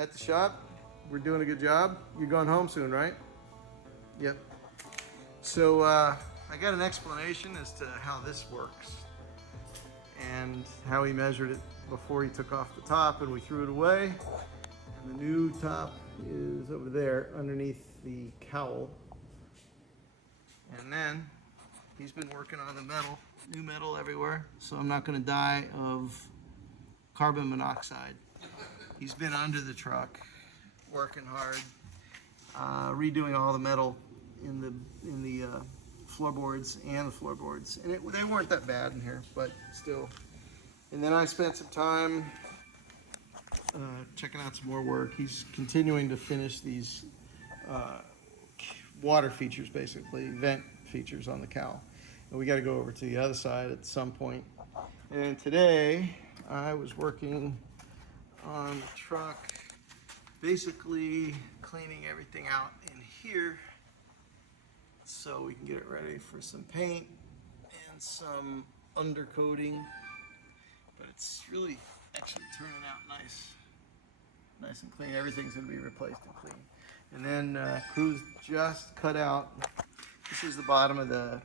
at the shop. We're doing a good job. You're going home soon, right? Yep. So I got an explanation as to how this works and how he measured it before he took off the top and we threw it away. And the new top is over there underneath the cowl. And then he's been working on the metal, new metal everywhere, so I'm not going to die of carbon monoxide. He's been under the truck, working hard, redoing all the metal in the floorboards and the floorboards, and they weren't that bad in here, but still. And then I spent some time checking out some more work. He's continuing to finish these water features, basically vent features on the cowl, and we got to go over to the other side at some point. And today I was working on the truck, basically cleaning everything out in here so we can get it ready for some paint and some undercoating. But it's really actually turning out nice and clean. Everything's going to be replaced and clean. And then Cruz just cut out, this is the bottom of the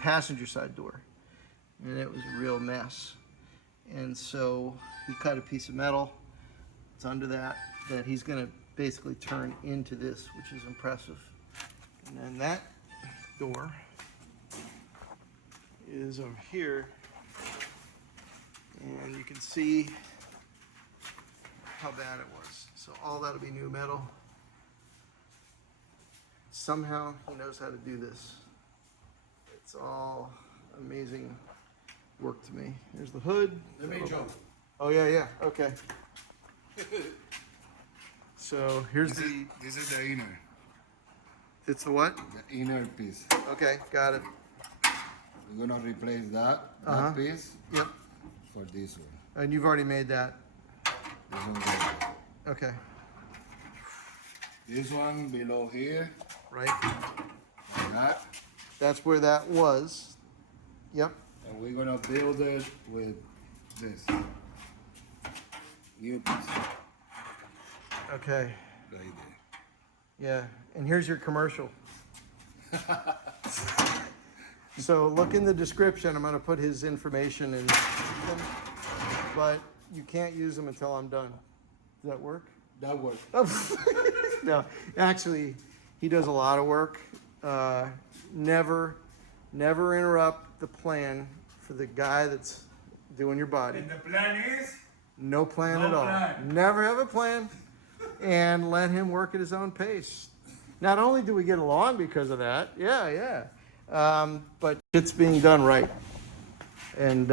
passenger side door, and it was a real mess. And so he cut a piece of metal, it's under that he's going to basically turn into this, which is impressive. And then that door is over here, and you can see how bad it was. So all that'll be new metal. Somehow he knows how to do this. It's all amazing work to me. Here's the hood. Let me jump. Oh yeah, okay. So here's this is the inner. It's the what? The inner piece. Okay, got it. We're gonna replace that piece. Yep. For this one. And you've already made that. This one goes. Okay. This one below here. Right. Like that. That's where that was. Yep. And we're gonna build it with this new piece Okay. right there. Yeah. And here's your commercial. So look in the description. I'm going to put his information in, but you can't use them until I'm done. Does that work? That works. No, actually, he does a lot of work. Never interrupt the plan for the guy that's doing your body. And the plan is? No plan No at all. plan. Never have a plan, and let him work at his own pace. Not only do we get along because of that, but it's being done right, and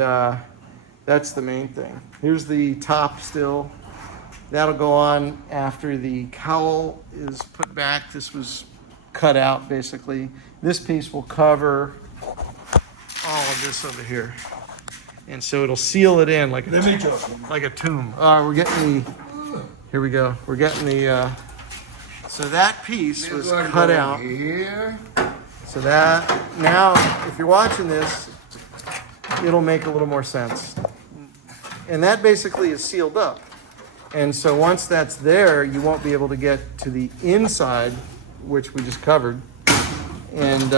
that's the main thing. Here's the top still. That'll go on after the cowl is put back. This was cut out basically. This piece will cover all of this over here, and so it'll seal it in like a tomb. We're getting the. Here we go. We're getting the. So that piece was cut out. Here. So that, now, if you're watching this, it'll make a little more sense. And that basically is sealed up. And so once that's there, you won't be able to get to the inside, which we just covered. And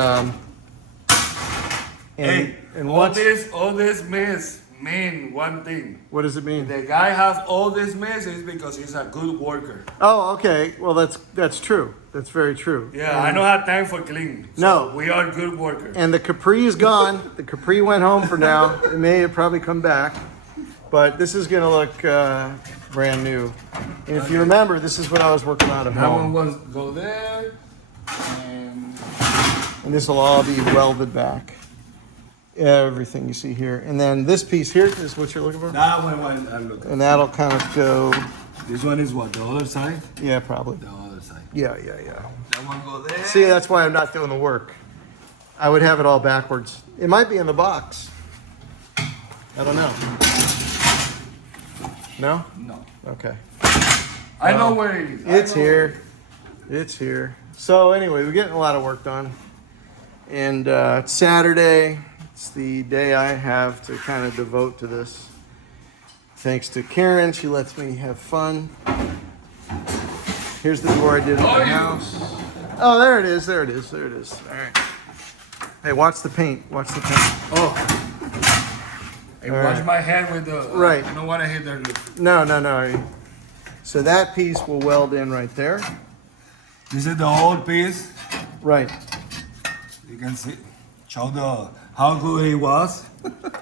once, all this mess mean one thing. what does it mean? The guy has all this mess is because he's a good worker. Oh, okay. Well, that's true. That's very true. Yeah, I don't have time for clean. So No. we are good workers. And the Capri is gone. The Capri went home for now. It may have probably come back, but this is gonna look brand new. And if you remember, this is what I was working on at That one home. was go there, and And this will all be welded back. Everything you see here. And then this piece here is what you're looking for? That one I'm looking. And that'll kind of go, This one is what, the other side? yeah, probably. The other side. Yeah. That one go there. See, that's why I'm not doing the work. I would have it all backwards. It might be in the box. I don't know. No? No. Okay. I know where it is. It's here. It's here. So anyway, we're getting a lot of work done. And it's Saturday. It's the day I have to kind of devote to this. Thanks to Karen, she lets me have fun. Here's the door I did at my house. Oh, there it is, there it is, there it is. All right. Hey, watch the paint, watch the paint. Oh. I wash my hand with the... Right. I don't want to hit the roof. No, no, no. So that piece will weld in right there. This is the whole piece. Right. You can see. Show the how good it was.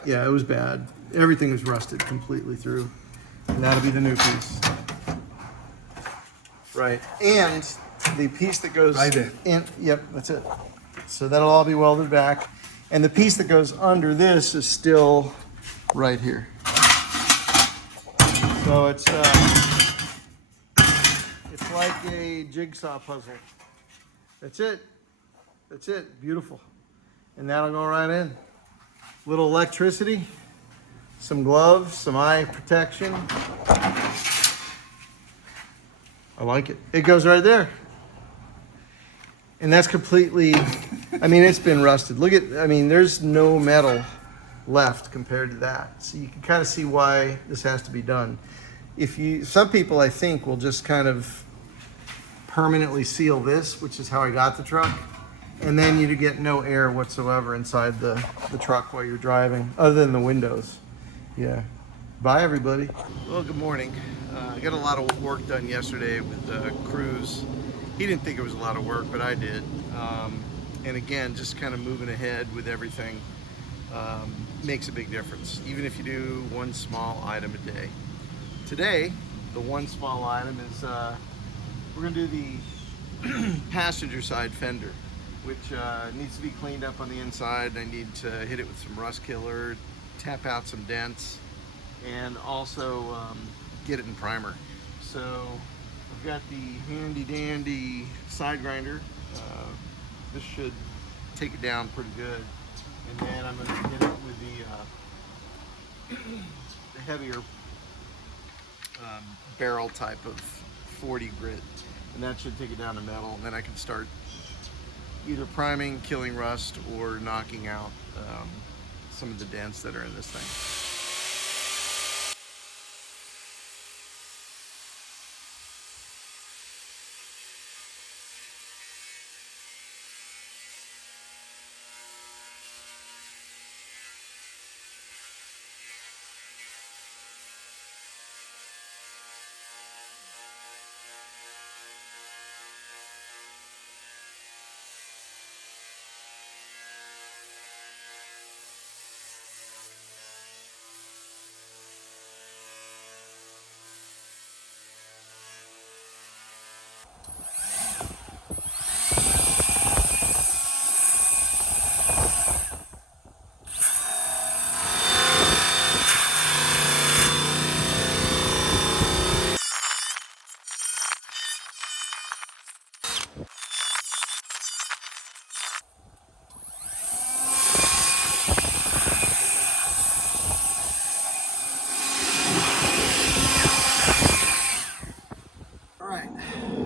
Yeah, it was bad. Everything was rusted completely through. And that'll be the new piece. Right. And the piece that goes Right there. in, yep, that's it. So that'll all be welded back. And the piece that goes under this is still right here. So it's like a jigsaw puzzle. That's it. That's it. Beautiful. And that'll go right in. Little electricity, some gloves, some eye protection. I like it. It goes right there. And that's completely, I mean, it's been rusted. Look at, I mean, there's no metal left compared to that. So you can kind of see why this has to be done. Some people I think will just kind of permanently seal this, which is how I got the truck. And then you get no air whatsoever inside the truck while you're driving, other than the windows. Yeah. Bye, everybody. Well, good morning. I got a lot of work done yesterday with Cruz. He didn't think it was a lot of work, but I did. And again, just kind of moving ahead with everything makes a big difference, even if you do one small item a day. Today, the one small item is we're going to do the passenger side fender, which needs to be cleaned up on the inside. I need to hit it with some rust killer, tap out some dents, and also get it in primer. So I've got the handy dandy side grinder. This should take it down pretty good. And then I'm going to hit it with the heavier barrel type of 40 grit. And that should take it down to metal. And then I can start either priming, killing rust, or knocking out some of the dents that are in this thing.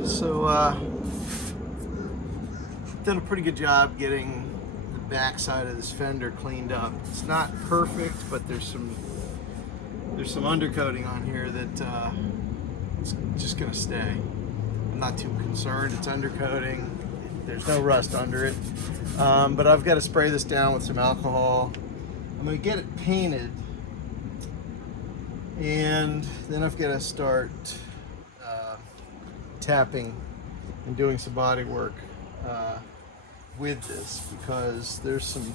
So done a pretty good job getting the back side of this fender cleaned up. It's not perfect, but there's some undercoating on here that it's just gonna stay. I'm not too concerned. It's undercoating. There's no rust under it, but I've got to spray this down with some alcohol. I'm gonna get it painted, and then I've got to start tapping and doing some body work with this, because there's some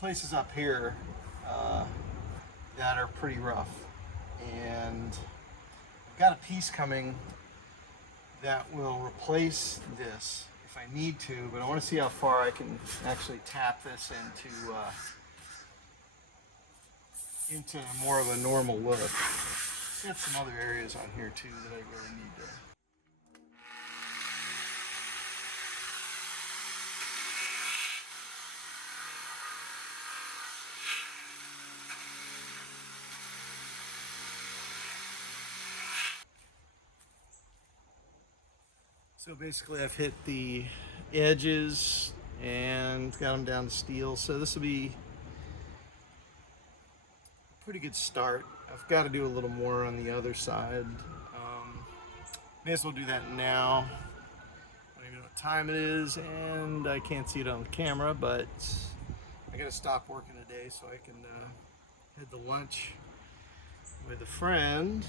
places up here that are pretty rough, and I've got a piece coming that will replace this if I need to, but I want to see how far I can actually tap this into more of a normal look. Got some other areas on here too that I really need to. So basically I've hit the edges and got them down to steel. So this will be pretty good start. I've got to do a little more on the other side. May as well do that now. I don't even know what time it is, and I can't see it on the camera, but I got to stop working today so I can head to lunch with a friend.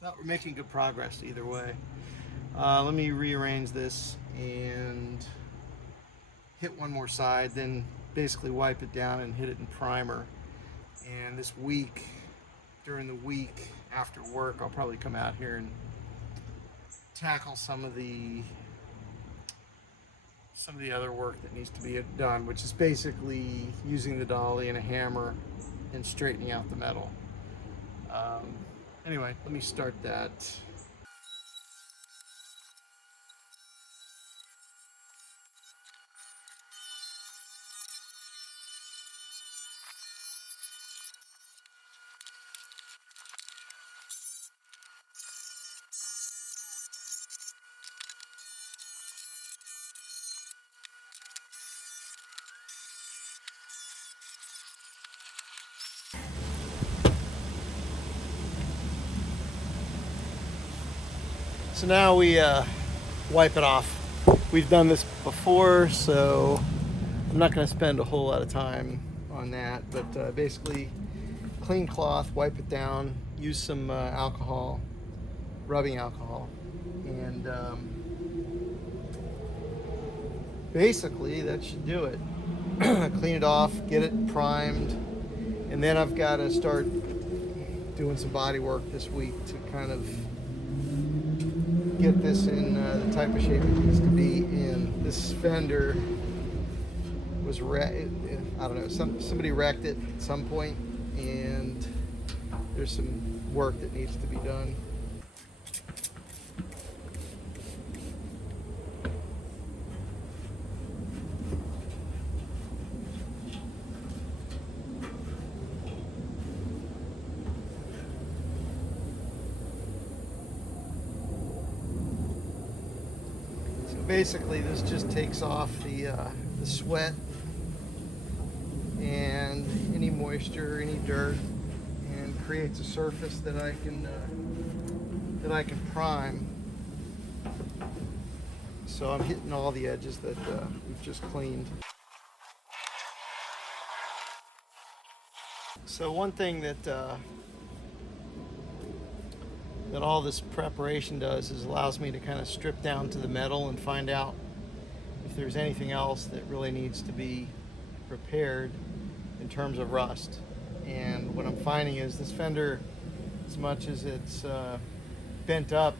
But we're making good progress either way. Let me rearrange this and hit one more side, then basically wipe it down and hit it in primer. And this week, during the week after work, I'll probably come out here and tackle some of the other work that needs to be done, which is basically using the dolly and a hammer and straightening out the metal. Anyway, let me start that. So now we wipe it off. We've done this before, so I'm not going to spend a whole lot of time on that, but basically clean cloth, wipe it down, use some alcohol, rubbing alcohol, and basically that should do it. Clean it off, get it primed, and then I've got to start doing some body work this week to kind of get this in the type of shape it needs to be in. This fender was I don't know, somebody wrecked it at some point, and there's some work that needs to be done. Basically, this just takes off the sweat and any moisture, any dirt, and creates a surface that I can prime. So I'm hitting all the edges that we've just cleaned. So one thing that all this preparation does is allows me to kind of strip down to the metal and find out if there's anything else that really needs to be repaired in terms of rust. And what I'm finding is this fender, as much as it's bent up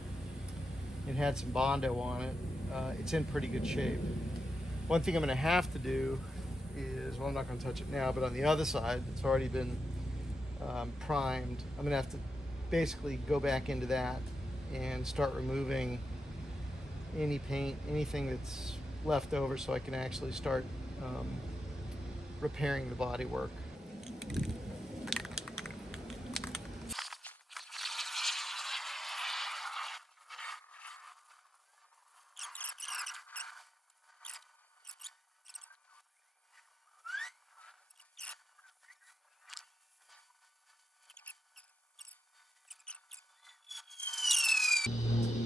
and had some Bondo on it, it's in pretty good shape. One thing I'm going to have to do is, well, I'm not going to touch it now, but on the other side, it's already been primed. I'm going to have to basically go back into that and start removing any paint, anything that's left over, so I can actually start repairing the body work.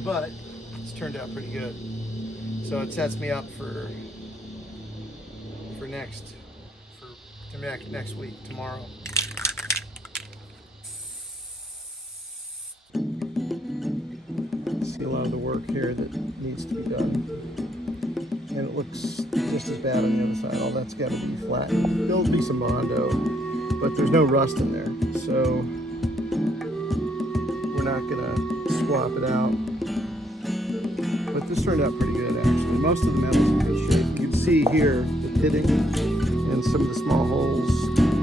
But it's turned out pretty good. So it sets me up for next week, tomorrow. See a lot of the work here that needs to be done. And it looks just as bad on the other side. All that's got to be flat. There'll be some Bondo, but there's no rust in there. So we're not gonna swap it out. But this turned out pretty good, actually. Most of the metal's in good shape. You can see here the pitting and some of the small holes.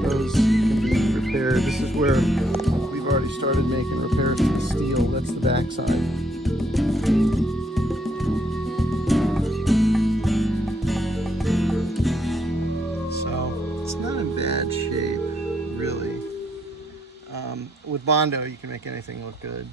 Those can be repaired. This is where we've already started making repairs to the steel. That's the back side. So it's not in bad shape, really. With Bondo, you can make anything look good.